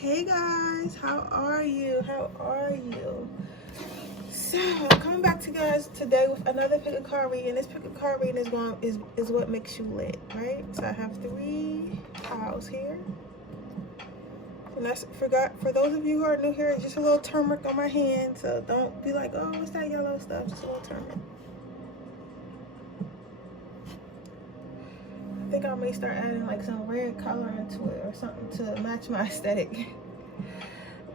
Hey guys, how are you? So I'm coming back to you guys today with another pick a card reading. This pick a card reading is what makes you lit, right? So I have 3 piles here. And I forgot, for those of you who are new here, it's just a little turmeric on my hand. So don't be like, oh, what's that yellow stuff? Just a little turmeric. I think I may start adding like some red color into it or something to match my aesthetic.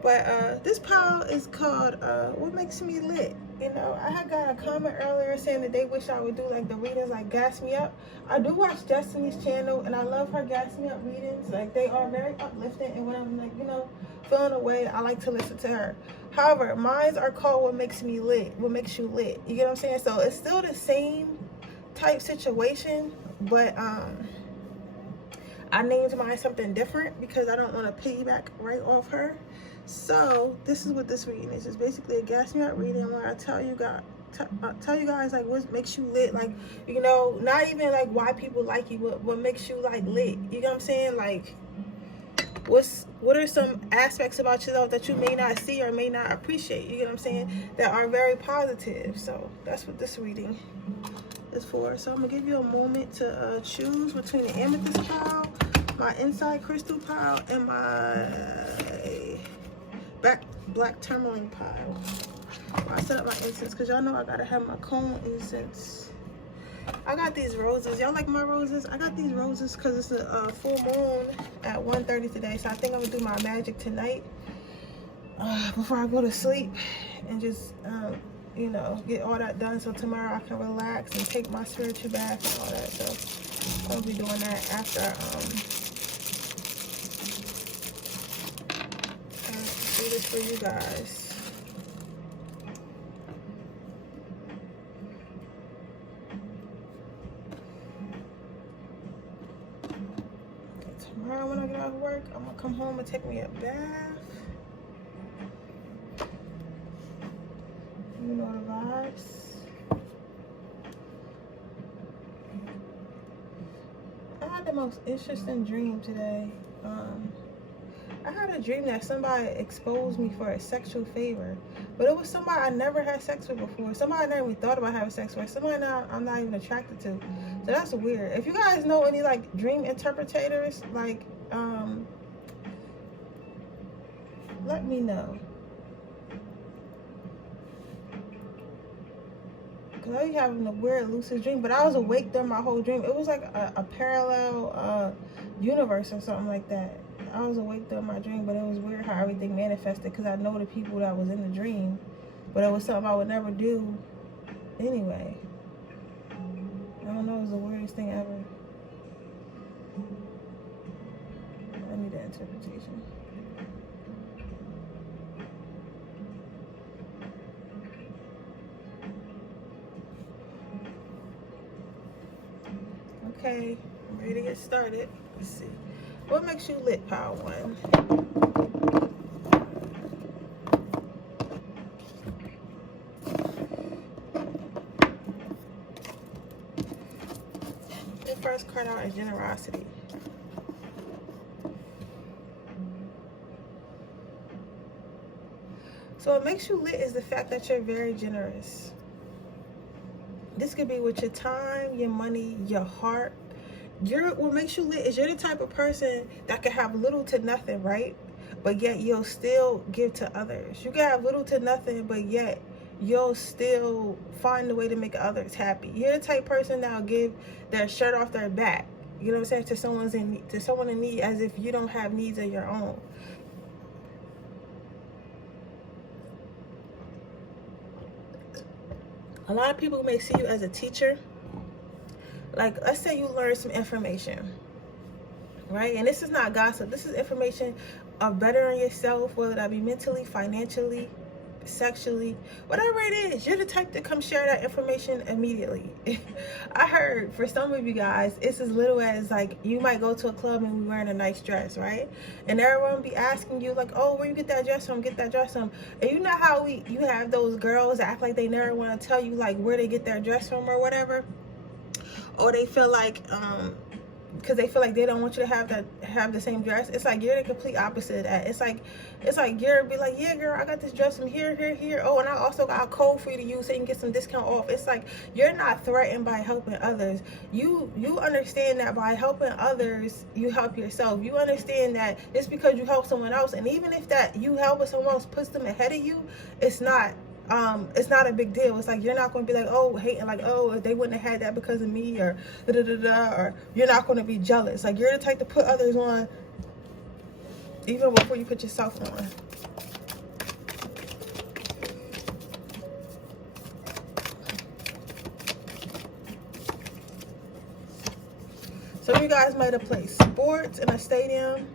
But this pile is called what makes me lit. You know, I had got a comment earlier saying that they wish I would do like the readings like gas me up. I do watch Destiny's channel and I love her gas me up readings. Like, they are very uplifting, and when I'm like, you know, feeling away, I like to listen to her. However, mine are called what makes me lit, what makes you lit. You get what I'm saying? So it's still the same type situation, but I named mine something different because I don't want to piggyback right off her. So this is what this reading is. It's basically a gas me up reading where I tell you guys like what makes you lit, like, you know, not even like why people like you, but what makes you like lit. You know what I'm saying? Like, what are some aspects about yourself that you may not see or may not appreciate, you know what I'm saying, that are very positive. So that's what this reading is for. So I'm gonna give you a moment to choose between the amethyst pile, my inside crystal pile, and my black tourmaline pile. I set up my incense because y'all know I gotta have my cone incense. I got these roses. Y'all like my roses? I got these roses because it's a full moon at 1:30 today. So I think I'm gonna do my magic tonight before I go to sleep and just you know, get all that done so tomorrow I can relax and take my spiritual bath and all that. So I'll be doing that after do this for you guys. Okay, tomorrow when I get out of work, I'm gonna come home and take me a bath. You know the vibes. I had the most interesting dream today. I had a dream that somebody exposed me for a sexual favor, but it was somebody I never had sex with before, somebody I never even thought about having sex with, somebody I'm not even attracted to. So that's weird. If you guys know any like dream interpreters, like let me know. Cause I be having a weird lucid dream, but I was awake during my whole dream. It was like a parallel universe or something like that. I was awake during my dream, but it was weird how everything manifested because I know the people that was in the dream, but it was something I would never do anyway. I don't know, it was the weirdest thing ever. I need that interpretation. Okay, I'm ready to get started. Let's see. What makes you lit, pile 1? The first card out is generosity. So what makes you lit is the fact that you're very generous. This could be with your time, your money, your heart. What makes you lit is you're the type of person that can have little to nothing, right? But yet you'll still give to others. You can have little to nothing, but yet you'll still find a way to make others happy. You're the type of person that'll give their shirt off their back, you know what I'm saying, to someone in need, as if you don't have needs of your own. A lot of people may see you as a teacher. Like, let's say you learn some information, right? And this is not gossip. This is information of bettering yourself, whether that be mentally, financially, sexually, whatever it is. You're the type to come share that information immediately. I heard for some of you guys, it's as little as like you might go to a club and be wearing a nice dress, right? And everyone be asking you like, oh, where you get that dress from? Get that dress from. And you know how you have those girls that act like they never want to tell you like where they get their dress from or whatever, or they feel like because they feel like they don't want you to have the same dress. It's like you're the complete opposite of that. It's like you're be like, yeah, girl, I got this dress from here. Oh, and I also got a code for you to use so you can get some discount off. It's like you're not threatened by helping others. You understand that by helping others, you help yourself. You understand that just because you help someone else, and even if that you helping someone else puts them ahead of you, it's not a big deal. It's like you're not going to be like, oh, hating, like, oh, if they wouldn't have had that because of me, or or you're not going to be jealous. Like, you're the type to put others on even before you put yourself on. Some of you guys might have played sports in a stadium.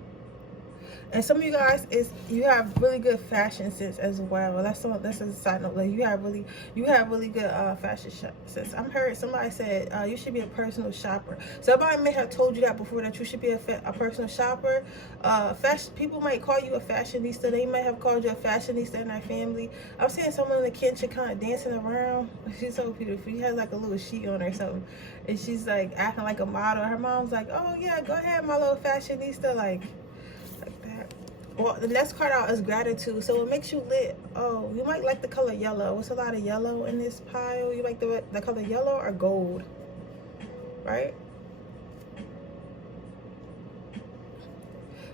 And some of you guys you have really good fashion sense as well. That's a side note. Like you have really good fashion sense. I'm heard somebody said you should be a personal shopper. Somebody may have told you that before, that you should be a personal shopper. Fashion people might call you a fashionista. They might have called you a fashionista in their family. I'm seeing someone in the kitchen kind of dancing around. She's so beautiful. She has like a little sheet on her or something, and she's like acting like a model. Her mom's like, oh yeah, go ahead, my little fashionista, like that. Well, the next card out is gratitude. So what makes you lit? Oh, you might like the color yellow. It's a lot of yellow in this pile. You like the color yellow or gold, right?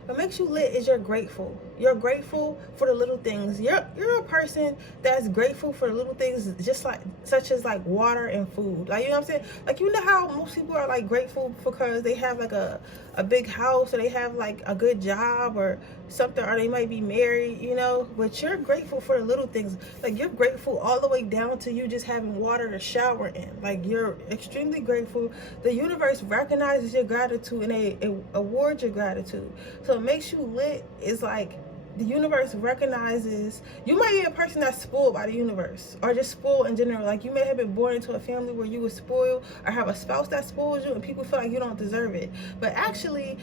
What makes you lit is you're grateful. You're grateful for the little things. You're a person that's grateful for the little things, just like such as like water and food. Like, you know what I'm saying? Like, you know how most people are like grateful because they have like a big house, or they have like a good job or something, or they might be married, you know. But you're grateful for the little things. Like, you're grateful all the way down to you just having water to shower in. Like, you're extremely grateful. The universe recognizes your gratitude and they awards your gratitude. So what makes you lit is like the universe recognizes. You might be a person that's spoiled by the universe, or just spoiled in general. Like, you may have been born into a family where you were spoiled, or have a spouse that spoils you and people feel like you don't deserve it. But actually,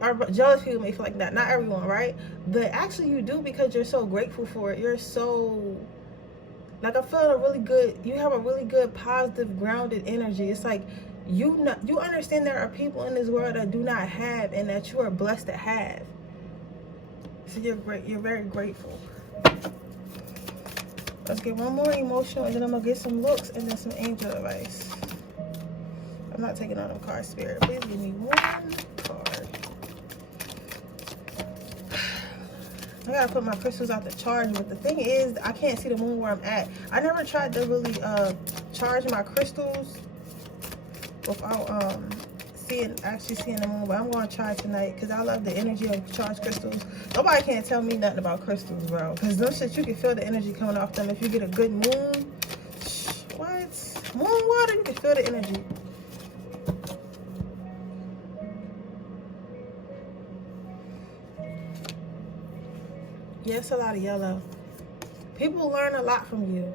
or jealous people may feel like that. Not everyone, right? But actually you do, because you're so grateful for it. You're so, like, I feel you have a really good, positive, grounded energy. It's like you understand there are people in this world that do not have, and that you are blessed to have. So you're very grateful. Let's get one more emotional, and then I'm gonna get some looks and then some angel advice. I'm not taking on them cards, Spirit. Please give me one card. I gotta put my crystals out to charge, but the thing is, I can't see the moon where I'm at. I never tried to really charge my crystals without actually seeing the moon, but I'm gonna try tonight because I love the energy of charged crystals. Nobody can't tell me nothing about crystals, bro, because those shit, you can feel the energy coming off them. If you get a good moon, what? Moon water, you can feel the energy. Yes, a lot of yellow. People learn a lot from you.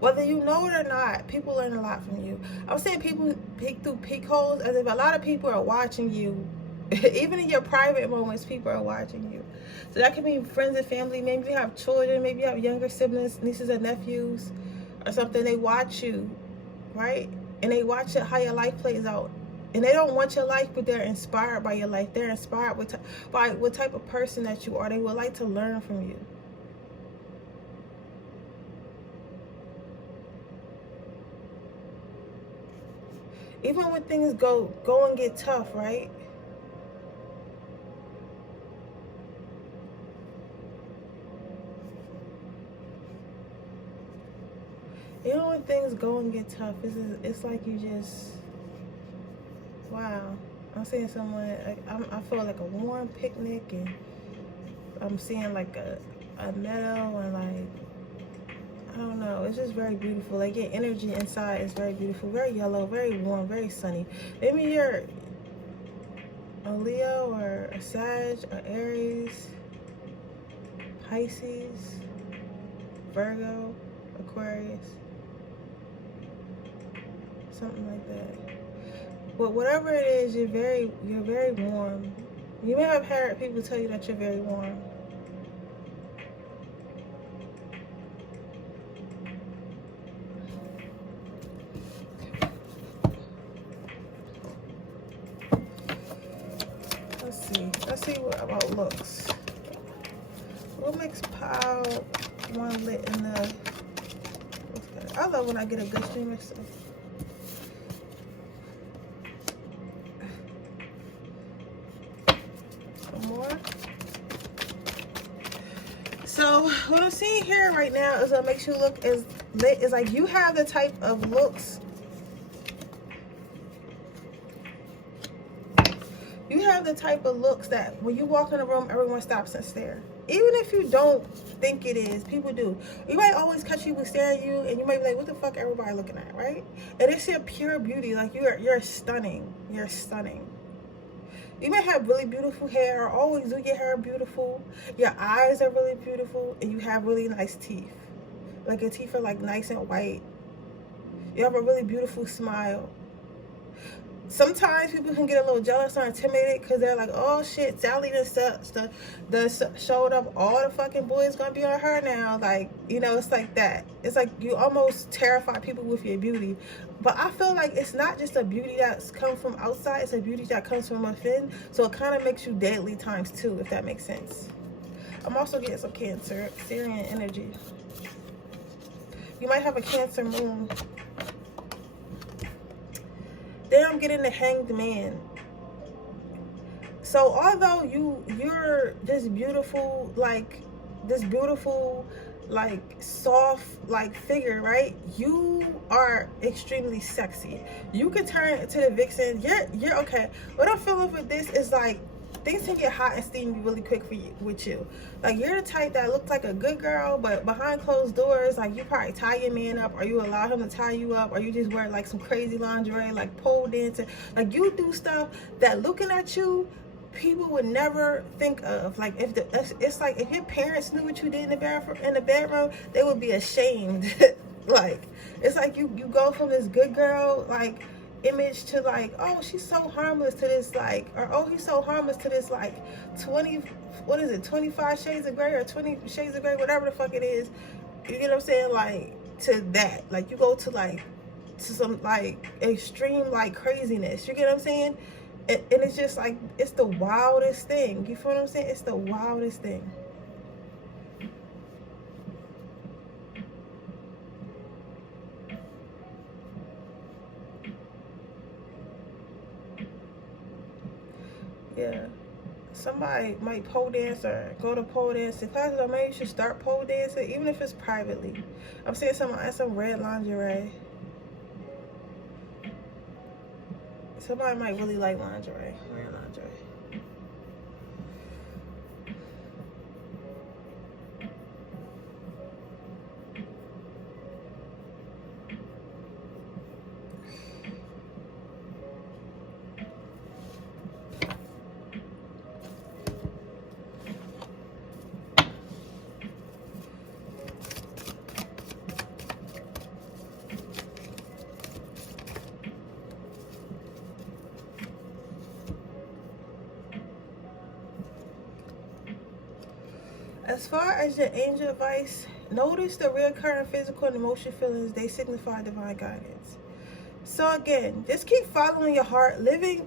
Whether you know it or not, people learn a lot from you. I'm saying people peek through peek holes, as if a lot of people are watching you. Even in your private moments, people are watching you. So that could be friends and family. Maybe you have children. Maybe you have younger siblings, nieces and nephews, or something. They watch you, right? And they watch how your life plays out. And they don't want your life, but they're inspired by your life. They're inspired by what type of person that you are. They would like to learn from you. Even when things go and get tough, right? Even when things go and get tough, it's like you just, wow. I'm seeing someone, I feel like a warm picnic, and I'm seeing like a meadow, and like, I don't know, it's just very beautiful. Like, your energy inside is very beautiful, very yellow, very warm, very sunny. Maybe you're a Leo or a Sag or Aries, Pisces, Virgo, Aquarius, something like that. But whatever it is, you're very warm. You may have heard people tell you that you're very warm. see what about looks. What makes pile one lit in the... I love when I get a good stream of stuff. Some more. So what I'm seeing here right now is what makes you look as lit is like you have the type of looks. You have the type of looks that when you walk in a room, everyone stops and stare. Even if you don't think it is, people do. You might always catch people staring at you, and you might be like, "What the fuck, everybody looking at?" Right? And it's your pure beauty. Like you're stunning. You're stunning. You may have really beautiful hair. Always do your hair beautiful. Your eyes are really beautiful, and you have really nice teeth. Like your teeth are like nice and white. You have a really beautiful smile. Sometimes people can get a little jealous or intimidated because they're like, "Oh shit, Sally done showed up. All the fucking boys gonna be on her now." Like, you know, it's like that. It's like you almost terrify people with your beauty. But I feel like it's not just a beauty that's come from outside. It's a beauty that comes from within. So it kind of makes you deadly times two, if that makes sense. I'm also getting some Cancer, Siren energy. You might have a Cancer moon. Then I'm getting the Hanged Man. So although you're this beautiful, like soft like figure, right? You are extremely sexy. You could turn to the vixen. You're okay. What I'm feeling with this is like things can get hot and steamy really quick for you with you. Like you're the type that looks like a good girl, but behind closed doors, like you probably tie your man up, or you allow him to tie you up, or you just wear like some crazy lingerie, like pole dancing. Like you do stuff that looking at you, people would never think of. Like it's like if your parents knew what you did in the bedroom, they would be ashamed. Like it's like you go from this good girl like image to like, oh, she's so harmless to this, like, or oh, he's so harmless to this, like 25 shades of gray or 20 shades of gray, whatever the fuck it is. You get what I'm saying? Like to that, like you go to like to some like extreme like craziness. You get what I'm saying? And it's just like it's the wildest thing. You feel what I'm saying? It's the wildest thing. Yeah, somebody might pole dance or go to pole dancing classes, or maybe you should start pole dancing, even if it's privately. I'm seeing some red lingerie. Somebody might really like lingerie, red lingerie. As far as your angel advice, notice the recurring physical and emotional feelings. They signify divine guidance. So again, just keep following your heart,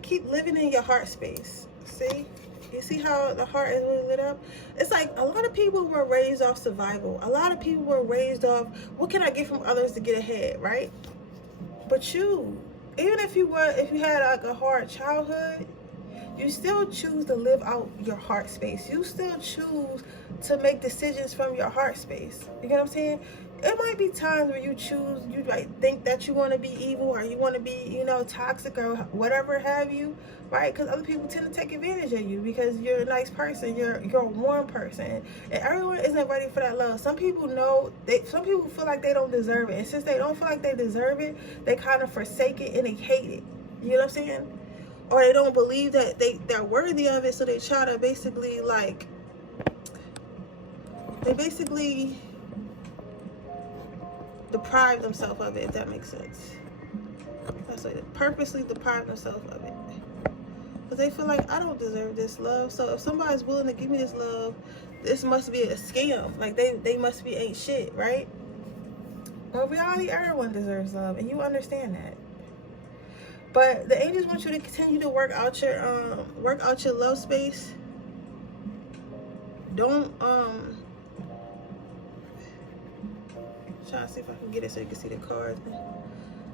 keep living in your heart space. See? You see how the heart is really lit up? It's like a lot of people were raised off survival. A lot of people were raised off, what can I get from others to get ahead, right? But you, even if you had like a hard childhood, you still choose to live out your heart space. You still choose to make decisions from your heart space. You get what I'm saying? It might be times where you might think that you want to be evil, or you want to be, you know, toxic or whatever have you, right? Because other people tend to take advantage of you because you're a nice person, you're a warm person, and everyone isn't ready for that love. Some people some people feel like they don't deserve it, and since they don't feel like they deserve it, they kind of forsake it and they hate it. You know what I'm saying? Or they don't believe that they're worthy of it, so they try to basically deprive themselves of it, if that makes sense. That's like they purposely deprive themselves of it. Because they feel like, I don't deserve this love. So if somebody's willing to give me this love, this must be a scam. Like they must be ain't shit, right? Well, in reality, everyone deserves love, and you understand that. But the angels want you to continue to work out your love space. Don't trying to see if I can get it so you can see the cards.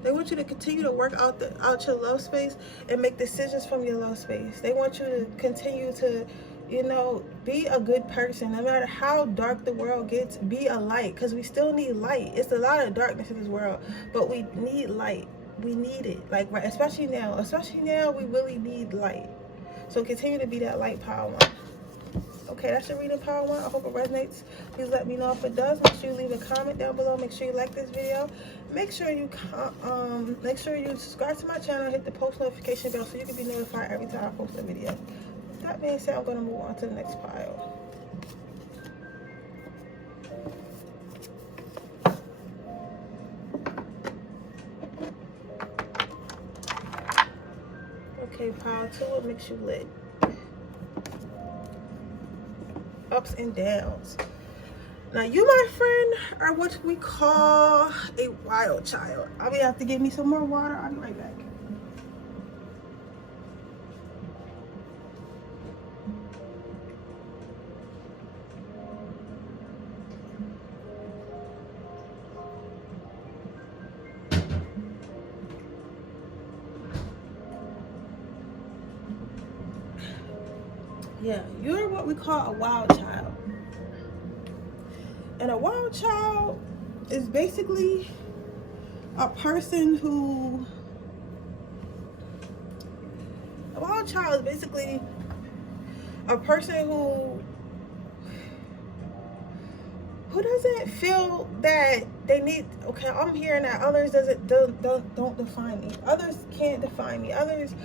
They want you to continue to work out your love space and make decisions from your love space. They want you to continue to, you know, be a good person. No matter how dark the world gets, be a light, because we still need light. It's a lot of darkness in this world, but we need light. We need it, like, right, especially now we really need light. So continue to be that light, power one. Okay, that's your reading, power one. I hope it resonates. Please let me know if it does. Make sure you leave a comment down below. Make sure you like this video. Make sure you subscribe to my channel. Hit the post notification bell so you can be notified every time I post a video. With that being said, I'm going to move on to the next pile. Okay, pile two, what makes you lit? Ups and downs. Now, you, my friend, are what we call a wild child. I'll have to get me some more water. I'll be right back. Yeah, you're what we call a wild child. And a wild child is basically a person who... A wild child is basically a person who doesn't feel that they need... Okay, I'm hearing that others don't define me. Others can't define me. Others...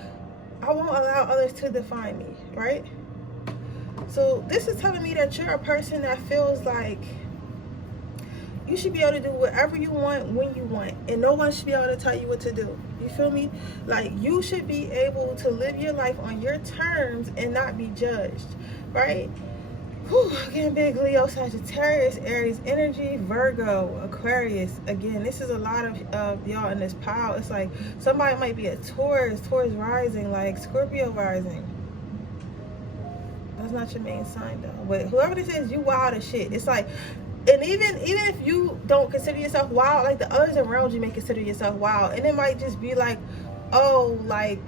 I won't allow others to define me, right? So this is telling me that you're a person that feels like you should be able to do whatever you want when you want, and no one should be able to tell you what to do. You feel me? Like, you should be able to live your life on your terms and not be judged, right? Whew, again, big Leo, Sagittarius, Aries energy, Virgo, Aquarius. Again, this is a lot of y'all in this pile. It's like somebody might be a Taurus rising, like Scorpio rising. That's not your main sign though. But whoever this is, you wild as shit. It's like, and even if you don't consider yourself wild, like the others around you may consider yourself wild. And it might just be like, oh, like,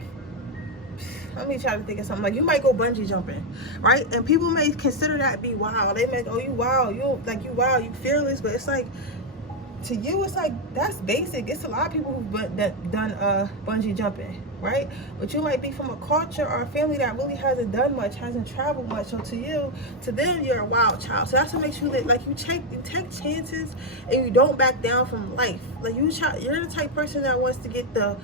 let me try to think of something. Like, you might go bungee jumping, right? And people may consider that be wild. They may go, oh, you wild, you wild, you fearless. But it's like, to you, it's like, that's basic. It's a lot of people who've done bungee jumping, right? But you might be from a culture or a family that really hasn't done much, hasn't traveled much. So to them, you're a wild child. So that's what makes you like, you take chances and you don't back down from life. Like, you're the type of person that wants to get the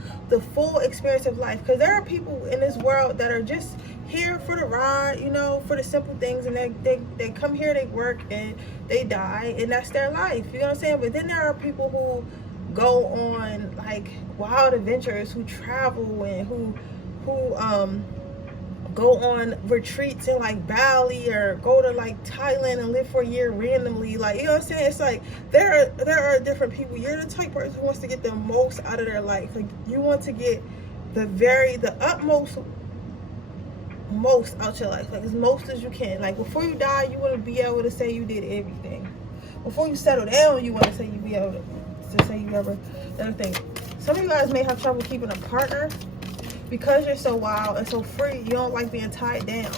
full experience of life. Because there are people in this world that are just here for the ride, you know, for the simple things, and they come here, they work, and they die, and that's their life. You know what I'm saying? But then there are people who go on like wild adventures, who travel, and who go on retreats in like Bali, or go to like Thailand and live for a year randomly. Like, you know what I'm saying? It's like there are different people. You're the type of person who wants to get the most out of their life. Like, you want to get the utmost out your life, like as most as you can. Like, before you die, you want to be able to say you did everything. Before you settle down, you want to say you be able to say you ever everything. Some of you guys may have trouble keeping a partner because you're so wild and so free. You don't like being tied down.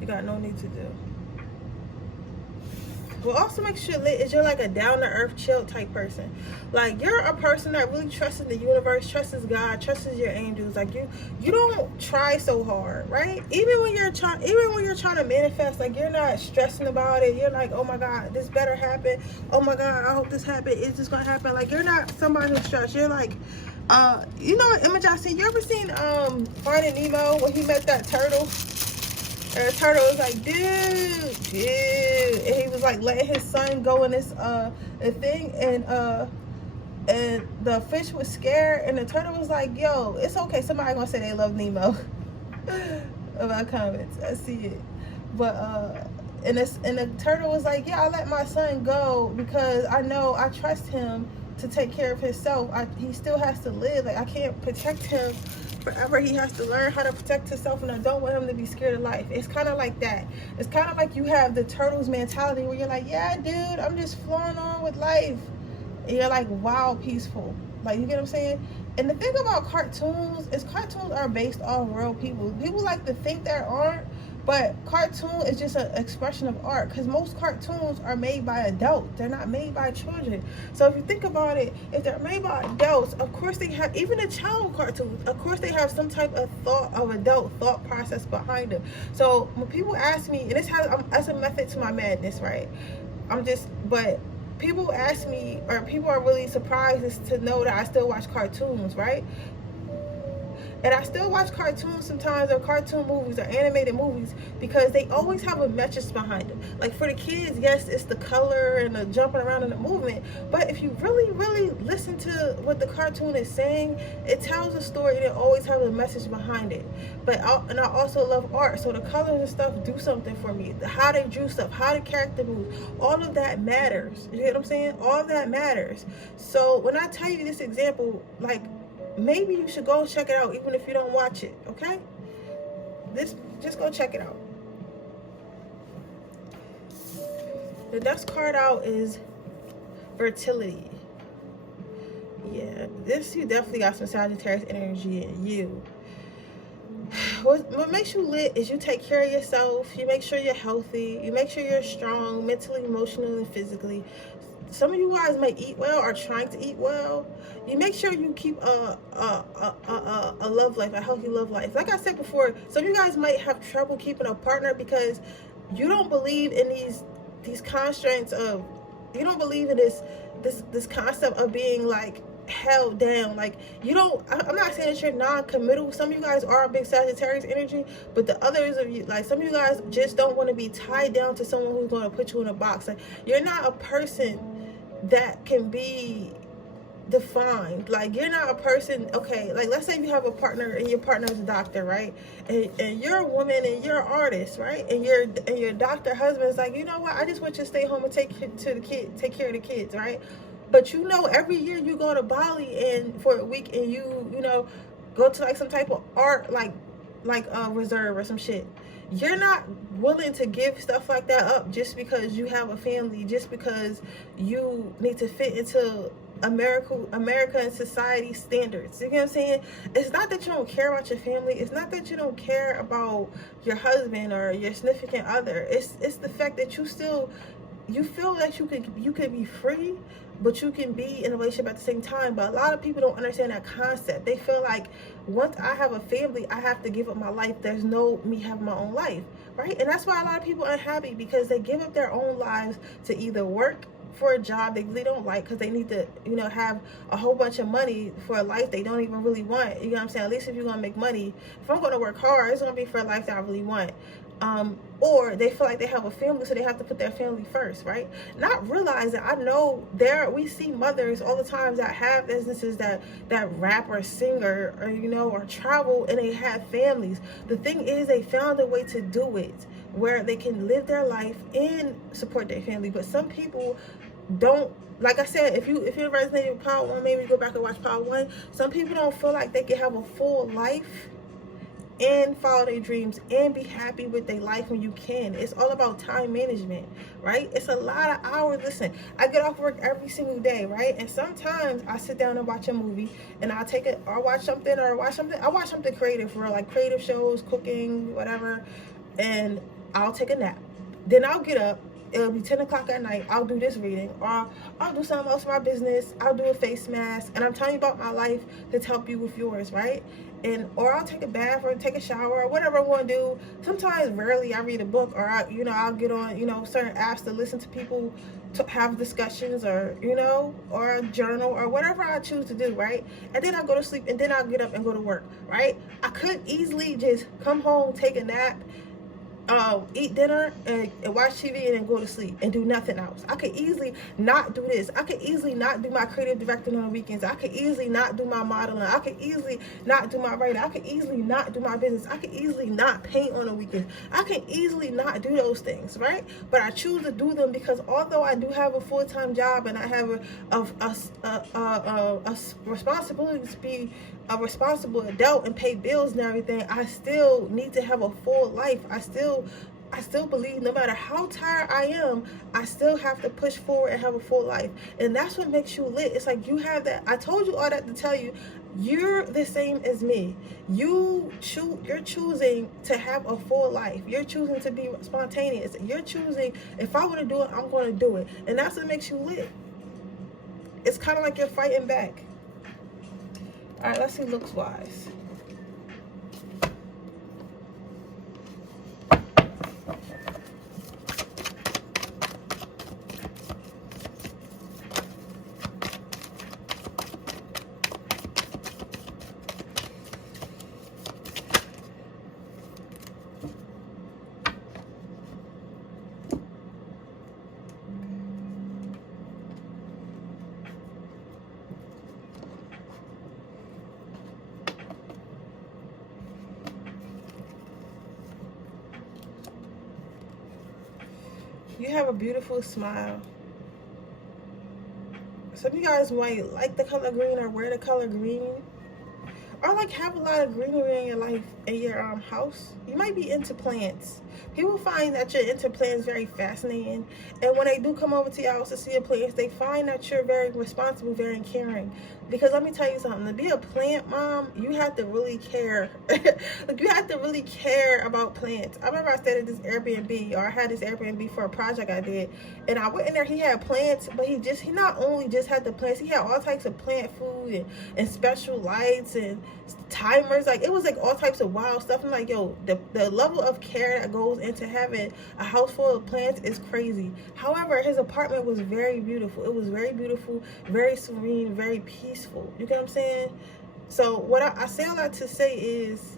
You got no need to do. What also makes you lit is you're like a down-to-earth, chill type person. Like, you're a person that really trusts in the universe, trusts God, trusts your angels. Like, you don't try so hard, right? Even when you're trying to manifest, like, you're not stressing about it. You're like, oh my God, this better happen. Oh my God, I hope this happens. It's just gonna happen. Like, you're not somebody who's stressed. You're like, you know what image I seen? You ever seen Finding Nemo when he met that turtle? And the turtle was like, dude. And he was like letting his son go in this thing, and the fish was scared, and the turtle was like, yo, it's okay, somebody gonna say they love Nemo. About comments, I see it. But and the turtle was like, yeah, I let my son go because I know I trust him to take care of himself. He still has to live. Like, I can't protect him forever. He has to learn how to protect himself, and I don't want him to be scared of life. It's kind of like that. It's kind of like you have the turtle's mentality where you're like, yeah, dude, I'm just flowing on with life. And you're like, wow, peaceful. Like, you get what I'm saying? And the thing about cartoons is cartoons are based off real people. People like to think there aren't, but cartoon is just an expression of art, because most cartoons are made by adults. They're not made by children. So if you think about it, if they're made by adults, of course they have, even the child cartoons, of course they have some type of adult thought process behind them. So when people ask me, and this has, as a method to my madness, right? But people ask me, or people are really surprised to know that I still watch cartoons, right? And I still watch cartoons sometimes, or cartoon movies, or animated movies, because they always have a message behind them. Like, for the kids, yes, it's the color and the jumping around and the movement. But if you really, really listen to what the cartoon is saying, it tells a story and it always has a message behind it. And I also love art. So the colors and stuff do something for me. How they drew stuff, how the character moves, all of that matters. You get what I'm saying? All of that matters. So when I tell you this example, like, maybe you should go check it out, even if you don't watch it, okay? Just go check it out. The next card out is fertility. Yeah, you definitely got some Sagittarius energy in you. What makes you lit is you take care of yourself, you make sure you're healthy, you make sure you're strong mentally, emotionally, and physically. Some of you guys might eat well, or trying to eat well. You make sure you keep a love life, a healthy love life. Like I said before, some of you guys might have trouble keeping a partner because you don't believe in these constraints of, you don't believe in this concept of being like held down. Like, you don't, I'm not saying that you're non-committal. Some of you guys are a big Sagittarius energy, but the others of you, like, some of you guys just don't want to be tied down to someone who's going to put you in a box. Like, you're not a person that can be defined. Like, you're not a person, okay, like, let's say you have a partner and your partner is a doctor, right? And you're a woman and you're an artist, right? And your doctor husband's like, you know what, I just want you to stay home and take care of the kids, right? But you know, every year you go to Bali and for a week, and you know, go to like some type of art, like a reserve or some shit. You're not willing to give stuff like that up just because you have a family, just because you need to fit into America and society standards. You know what I'm saying? It's not that you don't care about your family. It's not that you don't care about your husband or your significant other. It's the fact that you feel that you could be free, but you can be in a relationship at the same time. But a lot of people don't understand that concept. They feel like, once I have a family, I have to give up my life. There's no me having my own life, right? And that's why a lot of people are unhappy, because they give up their own lives to either work for a job they really don't like, because they need to, you know, have a whole bunch of money for a life they don't even really want. You know what I'm saying? At least if you're gonna make money, if I'm gonna work hard, it's gonna be for a life that I really want. Or they feel like they have a family, so they have to put their family first, right? Not realizing, I know we see mothers all the time that have businesses that rap or sing or you know, or travel, and they have families. The thing is, they found a way to do it where they can live their life and support their family. But some people don't. Like I said, if you resonated with Power 1, maybe go back and watch Power 1. Some people don't feel like they can have a full life and follow their dreams and be happy with their life when you can. It's all about time management, right? It's a lot of hours. Listen, I get off work every single day, right? And sometimes I sit down and watch a movie, and I watch something creative, for real, like creative shows, cooking, whatever, and I'll take a nap. Then I'll get up. It'll be 10 o'clock at night. I'll do this reading, or I'll do something else for my business. I'll do a face mask, and I'm telling you about my life to help you with yours, right? Or I'll take a bath or take a shower or whatever I want to do. Sometimes, rarely, I read a book, or I'll get on, certain apps to listen to people to have discussions, or, or a journal, or whatever I choose to do, right? And then I'll go to sleep, and then I'll get up and go to work, right? I could easily just come home, take a nap, eat dinner and watch TV and then go to sleep and do nothing else. I could easily not do this. I could easily not do my creative directing on the weekends. I could easily not do my modeling. I could easily not do my writing. I could easily not do my business. I could easily not paint on the weekends. I can easily not do those things, right? But I choose to do them because although I do have a full-time job and I have a responsibility to be a responsible adult and pay bills and everything, I still need to have a full life. I still believe no matter how tired I am, I still have to push forward and have a full life. And that's what makes you lit. It's like you have that. I told you all that to tell you, you're the same as me. You're choosing to have a full life. You're choosing to be spontaneous. You're choosing, if I want to do it, I'm going to do it. And that's what makes you lit. It's kind of like you're fighting back. All right, let's see looks wise. You have a beautiful smile. Some of you guys might like the color green or wear the color green, or like have a lot of greenery in your life, in your house. You might be into plants. People find that you're into plants very fascinating, and when they do come over to your house to see your plants, they find that you're very responsible, very caring. Because let me tell you something, to be a plant mom, you have to really care. Like, you have to really care about plants. I remember I stayed at this Airbnb, or I had this Airbnb for a project I did, and I went in there. He had plants, but he not only just had the plants, he had all types of plant food and special lights and timers. Like, it was like all types of wild stuff. I'm like, yo, the level of care that goes into having a house full of plants is crazy. However, his apartment was very beautiful. It was very beautiful, very serene, very peaceful. You get what I'm saying? So what I say all that to say is,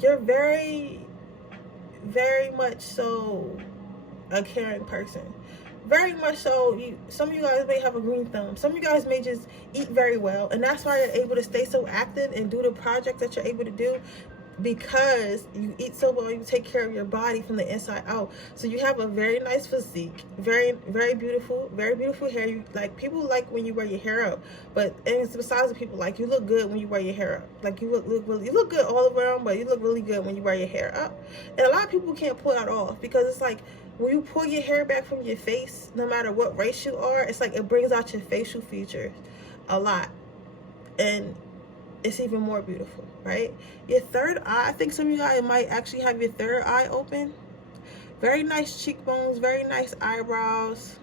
you're very, very much so a caring person. Very much so. Some of you guys may have a green thumb. Some of you guys may just eat very well, and that's why you're able to stay so active and do the projects that you're able to do, because you eat so well. You take care of your body from the inside out. So you have a very nice physique, very, very beautiful hair. You like, people like when you wear your hair up, but and it's besides the people, like, you look good when you wear your hair up. Like, you look good all around, but you look really good when you wear your hair up. And a lot of people can't pull that off, because it's like, when you pull your hair back from your face, no matter what race you are, it's like it brings out your facial features a lot, and it's even more beautiful, right? Your third eye, I think some of you guys might actually have your third eye open. Very nice cheekbones, very nice eyebrows.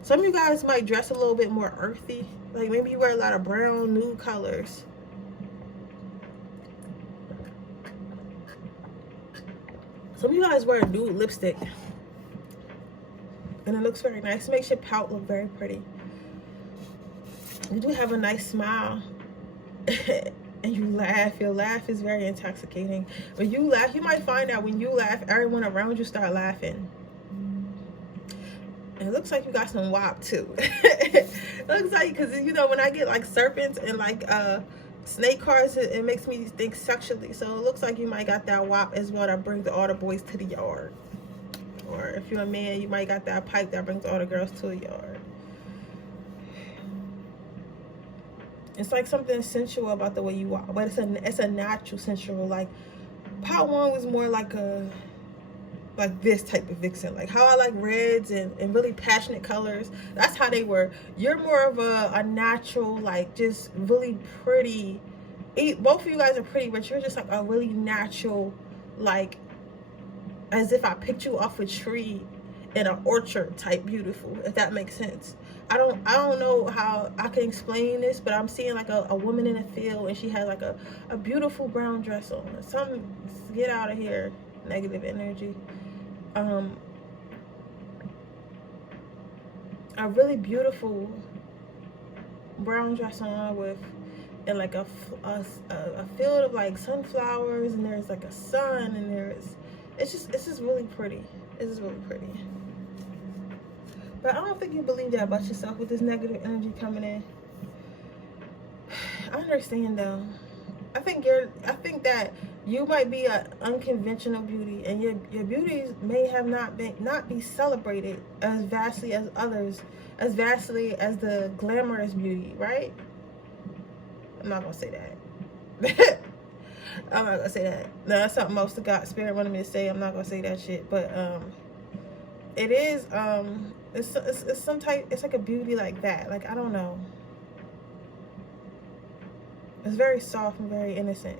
Some of you guys might dress a little bit more earthy, like maybe you wear a lot of brown, nude colors. Some of you guys wear a nude lipstick, and it looks very nice. It makes your pout look very pretty. You do have a nice smile, and you laugh. Your laugh is very intoxicating. When you laugh, you might find out when you laugh, everyone around you start laughing. And it looks like you got some WAP too. It looks like, because you know, when I get like serpents and like snake cards, it makes me think sexually. So it looks like you might got that WAP as well, that brings all the boys to the yard. Or if you're a man, you might got that pipe that brings all the girls to the yard. It's like something sensual about the way you walk, but it's a natural sensual. Like, Part 1 was more like this type of vixen, like how I like reds and really passionate colors. That's how they were. You're more of a natural, like, just really pretty. Both of you guys are pretty, but you're just like a really natural, like, as if I picked you off a tree in an orchard type beautiful, if that makes sense. I don't know how I can explain this, but I'm seeing like a woman in a field, and she has like a beautiful brown dress on. Get out of here, negative energy. A really beautiful brown dress on with and like a field of like sunflowers, and there's like a sun, and it's just really pretty. It's just really pretty. But I don't think you believe that about yourself with this negative energy coming in. I understand though. I think that you might be an unconventional beauty, and your beauties may have not be celebrated as vastly as others, as vastly as the glamorous beauty, right? I'm not gonna say that. I'm not gonna say that. No, that's something else the God Spirit wanted me to say. I'm not gonna say that shit. But it is it's some type. It's like a beauty like that. Like, I don't know. It's very soft and very innocent,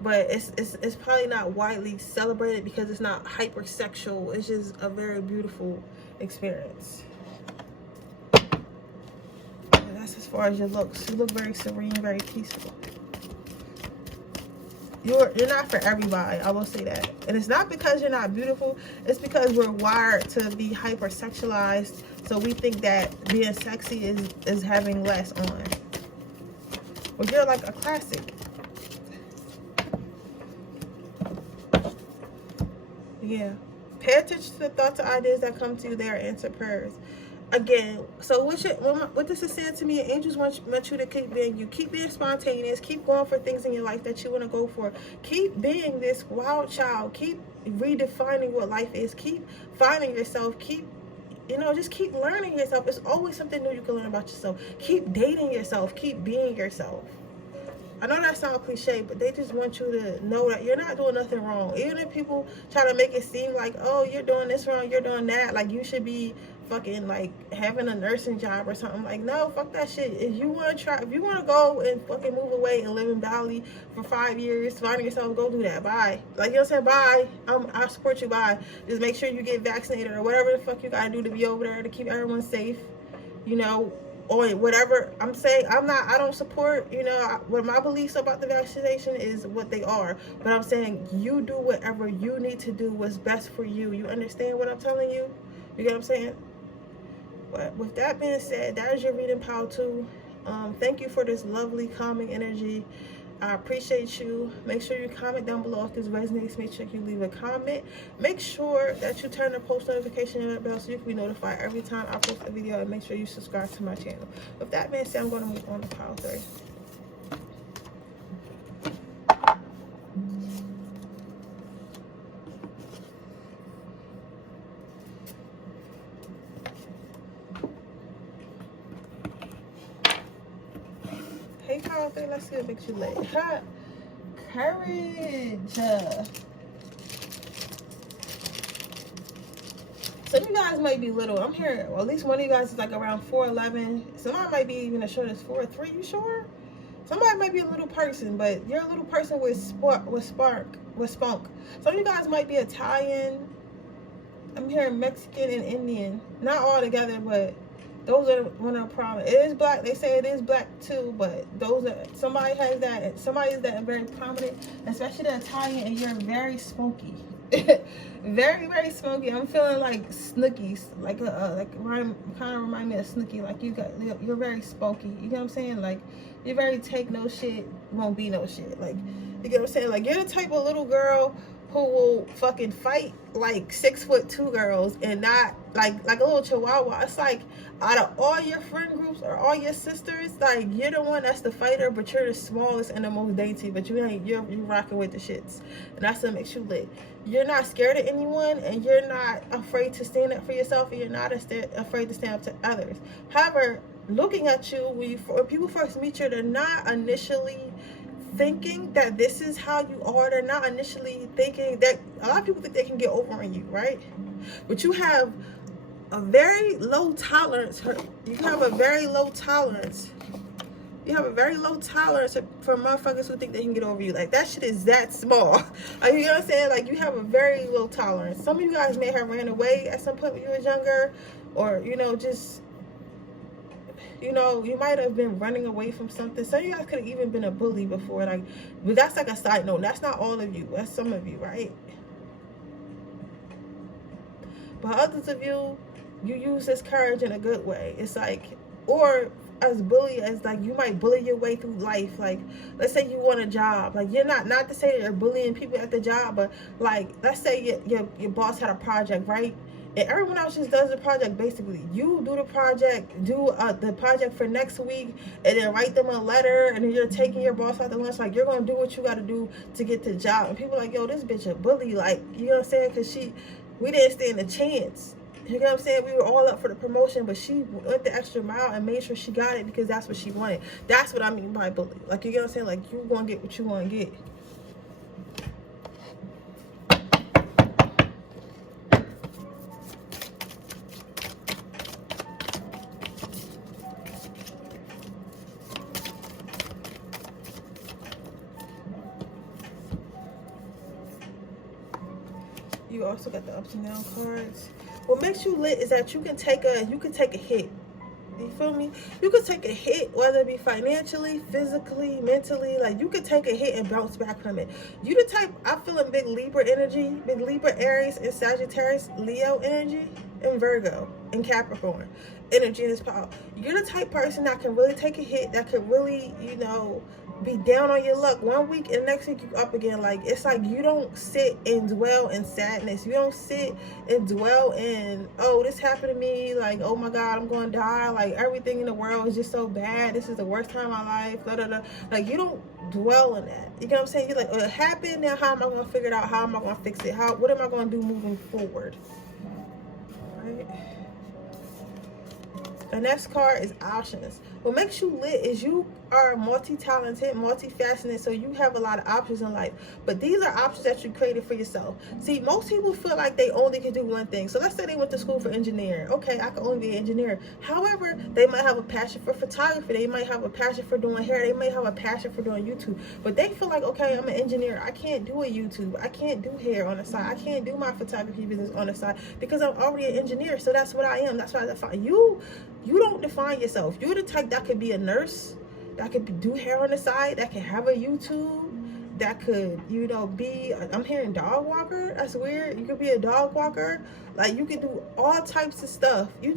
but it's probably not widely celebrated because it's not hypersexual. It's just a very beautiful experience. And that's as far as your looks. You look very serene, very peaceful. You're not for everybody, I will say that. And it's not because you're not beautiful. It's because we're wired to be hypersexualized, so we think that being sexy is having less on. Well, you're like a classic. Yeah. Pay attention to the thoughts and ideas that come to you. They are answered prayers. Again, so what this is saying to me, angels want you to keep being you. Keep being spontaneous. Keep going for things in your life that you want to go for. Keep being this wild child. Keep redefining what life is. Keep finding yourself. Just keep learning yourself. There's always something new you can learn about yourself. Keep dating yourself. Keep being yourself. I know that sounds cliche, but they just want you to know that you're not doing nothing wrong. Even if people try to make it seem like, oh, you're doing this wrong, you're doing that, like you should be fucking like having a nursing job or something. Like, no, fuck that shit. If you want to go and fucking move away and live in Bali for 5 years, finding yourself, go do that. Bye. Like, you know what I'm saying? Bye. I'll support you. Bye. Just make sure you get vaccinated or whatever the fuck you gotta do to be over there to keep everyone safe. Or whatever. I'm saying, I don't support, what my beliefs about the vaccination is what they are. But I'm saying, you do whatever you need to do what's best for you. You understand what I'm telling you? You get what I'm saying? But with that being said, that is your reading pile 2. Thank you for this lovely, calming energy. I appreciate you. Make sure you comment down below if this resonates. Make sure you leave a comment. Make sure that you turn the post notification bell so you can be notified every time I post a video, and make sure you subscribe to my channel. With that being said, I'm going to move on to pile 3. Hey, pile 3, let's see what makes you lit. Courage. Some of you guys might be little. I'm here. Well, at least one of you guys is like around 4'11". Somebody might be even as short as 4'3". You sure? Somebody might be a little person, but you're a little person with spunk. Some of you guys might be Italian. I'm hearing Mexican and Indian. Not all together, but those are one of the problems. It is black. They say it is black too, but somebody has that. Somebody is that very prominent, especially the Italian, and you're very smoky. Very, very smoky. I'm feeling like Snookies, like kind of remind me of Snooki. Like you're very smoky. You get what I'm saying? Like you're very take no shit, won't be no shit. Like, you get what I'm saying? Like, you're the type of little girl who will fucking fight like 6'2" girls, and not like a little chihuahua. It's like, out of all your friend groups or all your sisters, like, you're the one that's the fighter, but you're the smallest and the most dainty. But you're rocking with the shits, and that's what makes you lit. You're not scared of anyone, and you're not afraid to stand up for yourself, and you're not afraid to stand up to others. However, looking at you, when people first meet you, they're not initially thinking that this is how you are. They're not initially thinking that. A lot of people think they can get over on you, right? But you have a very low tolerance. You have a very low tolerance. You have a very low tolerance for motherfuckers who think they can get over you. Like, that shit is that small. Like, you know what I'm saying? Like, you have a very low tolerance. Some of you guys may have ran away at some point when you was younger, or just, you might have been running away from something. Some of you guys could have even been a bully before. Like, but that's like a side note. That's not all of you. That's some of you, right? But others of you, you use this courage in a good way. It's like, or as bully as like you might bully your way through life. Like, let's say you want a job, like you're not to say that you're bullying people at the job, but like let's say your boss had a project, right? And everyone else just does the project. Basically, you do the project, do the project for next week, and then write them a letter, and then you're taking your boss out to lunch. Like, you're gonna do what you gotta do to get the job. And people are like, yo, this bitch a bully. Like, you know what I'm saying? Because we didn't stand a chance. You know what I'm saying? We were all up for the promotion, but she went the extra mile and made sure she got it because that's what she wanted. That's what I mean by bully. Like, you know what I'm saying? Like, you gonna get what you want to get. You also got the ups and down cards. What makes you lit is that you can take a hit. You feel me? You could take a hit, whether it be financially, physically, mentally. Like, you could take a hit and bounce back from it. You the type, I feel in big Libra energy, big Libra, Aries, and Sagittarius, Leo energy, and Virgo, and Capricorn energy in this power. You're the type person that can really take a hit, that can really, you know, be down on your luck 1 week and next week you up again. Like, it's like you don't sit and dwell in sadness. You don't sit and dwell in, oh, this happened to me, like, oh my god, I'm gonna die, like everything in the world is just so bad, this is the worst time of my life, blah, blah, blah. Like, you don't dwell in that. You know what I'm saying? You're like, oh, it happened, now how am I gonna figure it out? How am I gonna fix it? What am I gonna do moving forward? Right? The next card is options. What makes you lit is you are multi-talented, multifaceted, so you have a lot of options in life. But these are options that you created for yourself. See, most people feel like they only can do one thing. So let's say they went to school for engineering. Okay, I can only be an engineer. However, they might have a passion for photography. They might have a passion for doing hair. They might have a passion for doing YouTube. But they feel like, okay, I'm an engineer. I can't do a YouTube. I can't do hair on the side. I can't do my photography business on the side because I'm already an engineer. So that's what I am. That's what I define. You don't define yourself. You're the type that could be a nurse, that could do hair on the side, that can have a YouTube, that could, you know, be, I'm hearing dog walker. That's weird. You could be a dog walker. Like, you could do all types of stuff. It's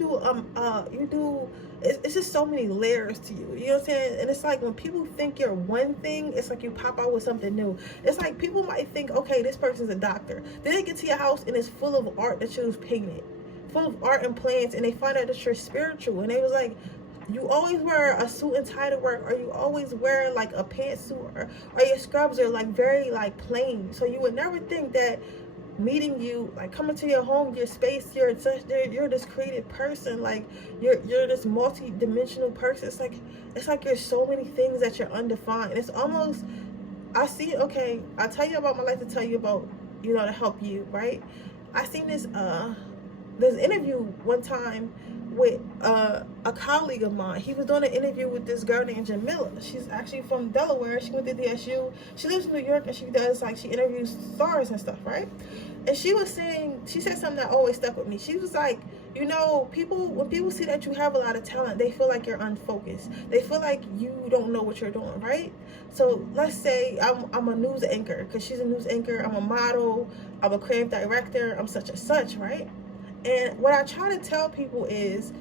just so many layers to you. You know what I'm saying? And it's like when people think you're one thing, it's like you pop out with something new. It's like people might think, okay, this person's a doctor. Then they get to your house and it's full of art that you was painted, full of art and plants, and they find out that you're spiritual. And they was like, you always wear a suit and tie to work, or you always wear like a pantsuit, or your scrubs are like very like plain. So you would never think that meeting you, like coming to your home, your space, you're this creative person. Like you're this multi-dimensional person. It's like there's so many things that you're undefined. It's almost, I see, okay, I'll tell you about my life to tell you about, you know, to help you, right? I seen this interview one time with a colleague of mine. He was doing an interview with this girl named Jamila. She's actually from Delaware. She went to DSU. She lives in New York, and she interviews stars and stuff, right? And she said something that always stuck with me. She was like, you know, when people see that you have a lot of talent, they feel like you're unfocused. They feel like you don't know what you're doing, right? So let's say I'm a news anchor, because she's a news anchor. I'm a model. I'm a creative director. I'm such and such, right? And what I try to tell people is,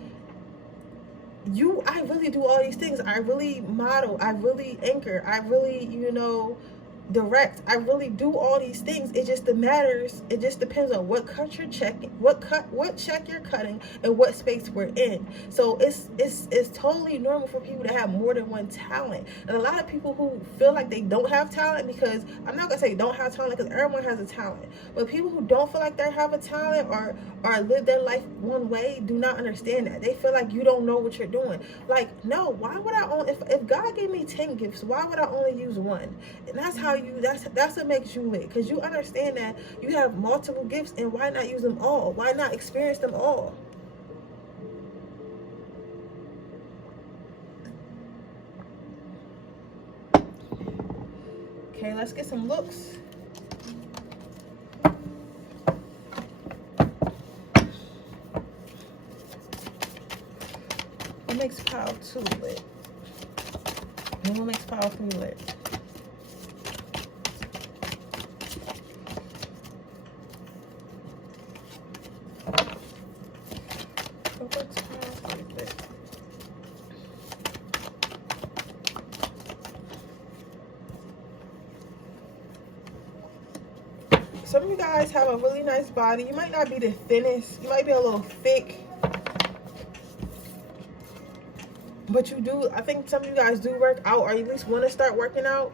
I really do all these things. I really model. I really anchor. I really, you know, direct. I really do all these things. It just depends on what cut you're checking, what check you're cutting, and what space we're in. So it's totally normal for people to have more than one talent. And a lot of people who feel like they don't have talent, because I'm not gonna say don't have talent, because everyone has a talent, but people who don't feel like they have a talent or live their life one way do not understand that. They feel like you don't know what you're doing. Like, no, why would I only, if God gave me 10 gifts, why would I only use one? And that's what makes you lit, because you understand that you have multiple gifts, and why not use them all? Why not experience them all? Okay, let's get some looks. What makes Pile 2 lit? And what makes Pile 3 lit? some of you guys have a really nice body. You might not be the thinnest. You might be a little thick. But you do, I think some of you guys do work out, or at least want to start working out.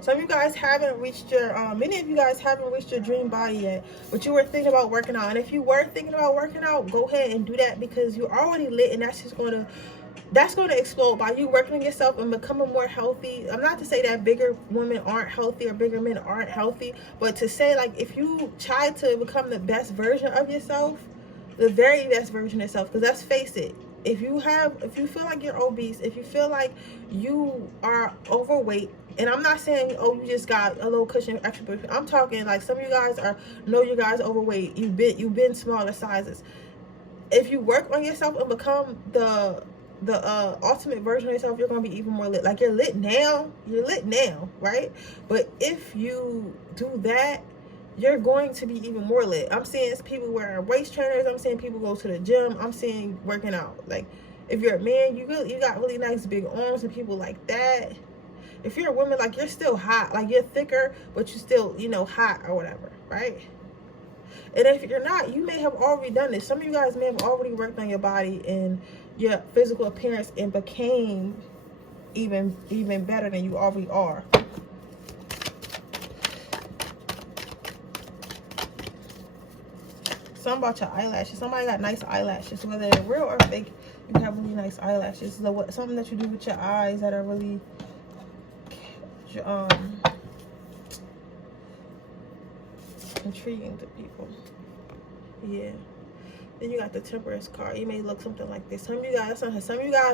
Some of you guys haven't reached your, many of you guys haven't reached your dream body yet, but you were thinking about working out. And if you were thinking about working out, go ahead and do that, because you're already lit, and that's just going to explode by you working on yourself and becoming more healthy. I'm not to say that bigger women aren't healthy or bigger men aren't healthy, but to say, like, if you try to become the best version of yourself, the very best version of yourself, because let's face it, if you feel like you're obese, if you feel like you are overweight, and I'm not saying, oh, you just got a little cushion extra, but I'm talking like some of you guys know you guys overweight, you've been smaller sizes. If you work on yourself and become the ultimate version of yourself, you're going to be even more lit. Like, you're lit now, right? But if you do that, you're going to be even more lit. I'm seeing people wearing waist trainers. I'm seeing people go to the gym. I'm seeing working out. Like, if you're a man, you got really nice big arms and people like that. If you're a woman, like, you're still hot. Like, you're thicker, but you're still, hot or whatever, right? And if you're not, you may have already done this. Some of you guys may have already worked on your body and your physical appearance and became even better than you already are. Something about your eyelashes. Somebody got nice eyelashes, whether they're real or fake. You have really nice eyelashes. So something that you do with your eyes that are really intriguing to people. Yeah. Then you got the Temperance card. You may look something like this. Some of you guys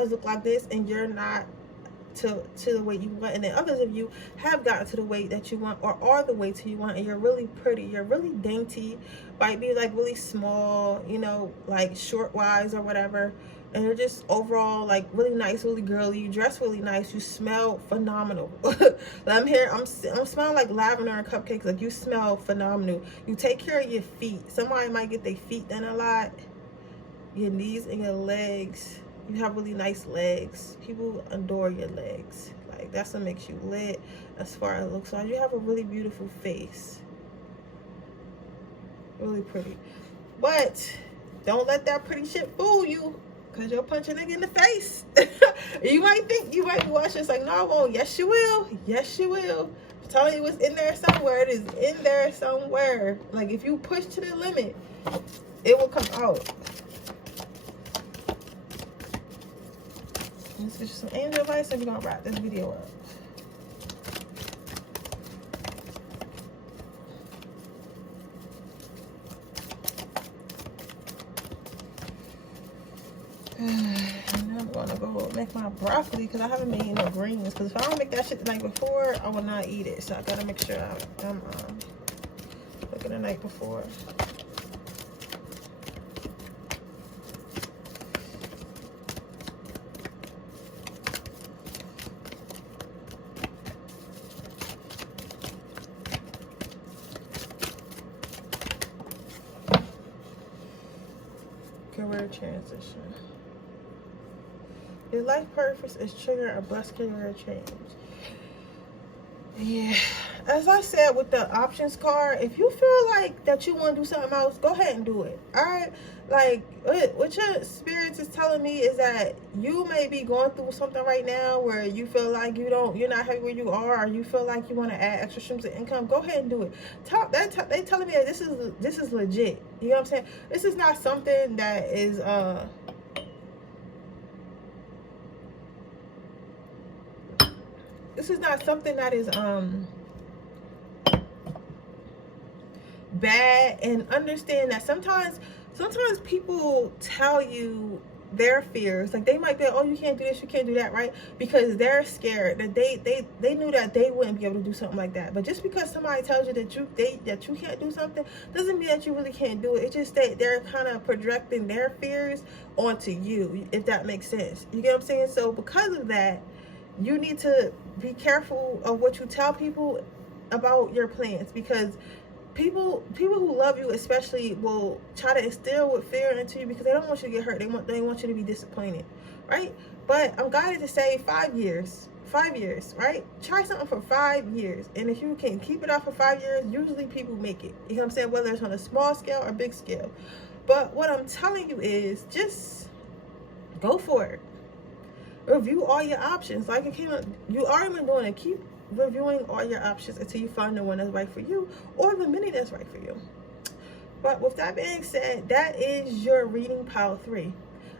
look like this, and you're not to the weight you want, and then others of you have gotten to the weight that you want, or are the weight you want, and you're really pretty, you're really dainty, might be like really small, like short wise or whatever, and you're just overall like really nice, really girly. You dress really nice, you smell phenomenal. I'm smelling like lavender and cupcakes. Like, you smell phenomenal. You take care of your feet. Somebody might get their feet done a lot, your knees and your legs. You have really nice legs. People adore your legs. Like, that's what makes you lit as far as looks. So you have a really beautiful face. Really pretty. But don't let that pretty shit fool you, because you'll punch a nigga in the face. You might be watching, it's like, no, I won't. Yes, you will. Yes, you will. I'm telling you, it's in there somewhere. It is in there somewhere. Like, if you push to the limit, it will come out. Let's get you some angel advice, and we're gonna wrap this video up. And I'm gonna go make my broccoli, because I haven't made no greens. Because if I don't make that shit the night before, I will not eat it. So I gotta make sure I'm cooking the night before. Career transition. Your life purpose is triggering a blessed career change. Yeah. As I said with the options card, if you feel like that you want to do something else, go ahead and do it. All right? Like, what your spirits is telling me is that you may be going through something right now where you feel like you're not happy where you are, or you feel like you want to add extra streams of income. Go ahead and do it. They telling me that this is legit. You know what I'm saying? This is not something that is this is not something that is bad. And understand that sometimes people tell you their fears. Like, they might be like, oh, you can't do this, you can't do that, right? Because they're scared that they knew that they wouldn't be able to do something like that. But just because somebody tells you that you can't do something doesn't mean that you really can't do it. It's just that they're kind of projecting their fears onto you, if that makes sense. You get what I'm saying? So because of that, you need to be careful of what you tell people about your plans, because people who love you especially will try to instill with fear into you, because they don't want you to get hurt. They want you to be disappointed, right? But I'm guided to say 5 years. 5 years, right? Try something for 5 years. And if you can keep it up for 5 years, usually people make it. You know what I'm saying? Whether it's on a small scale or big scale. But what I'm telling you is just go for it. Review all your options. Like it came up, you already been doing it. Keep reviewing all your options until you find the one that's right for you or the mini that's right for you. But with that being said, that is your reading pile 3.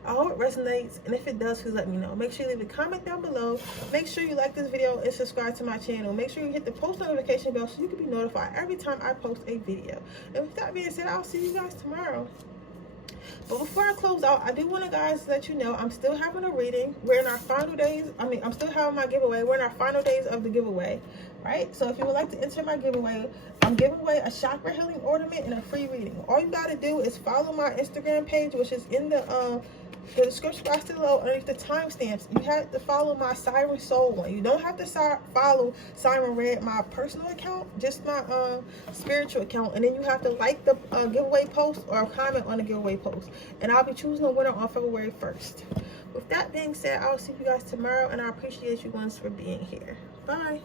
I hope it resonates, and if it does, please let me know. Make sure you leave a comment down below. Make sure you like this video and subscribe to my channel. Make sure you hit the post notification bell so you can be notified every time I post a video. And with that being said, I'll see you guys tomorrow. But before I close out, I do want to guys let you know I'm still having a reading. We're in our final days. I'm still having my giveaway. We're in our final days of the giveaway, right? So if you would like to enter my giveaway, I'm giving away a chakra healing ornament and a free reading. All you got to do is follow my Instagram page, which is in the description box below underneath the timestamps. You have to follow my Siren Soul one. You don't have to follow Siren Redd, my personal account, just my spiritual account. And then you have to like the giveaway post or comment on the giveaway post. And I'll be choosing a winner on February 1st. With that being said, I'll see you guys tomorrow, and I appreciate you guys for being here. Bye.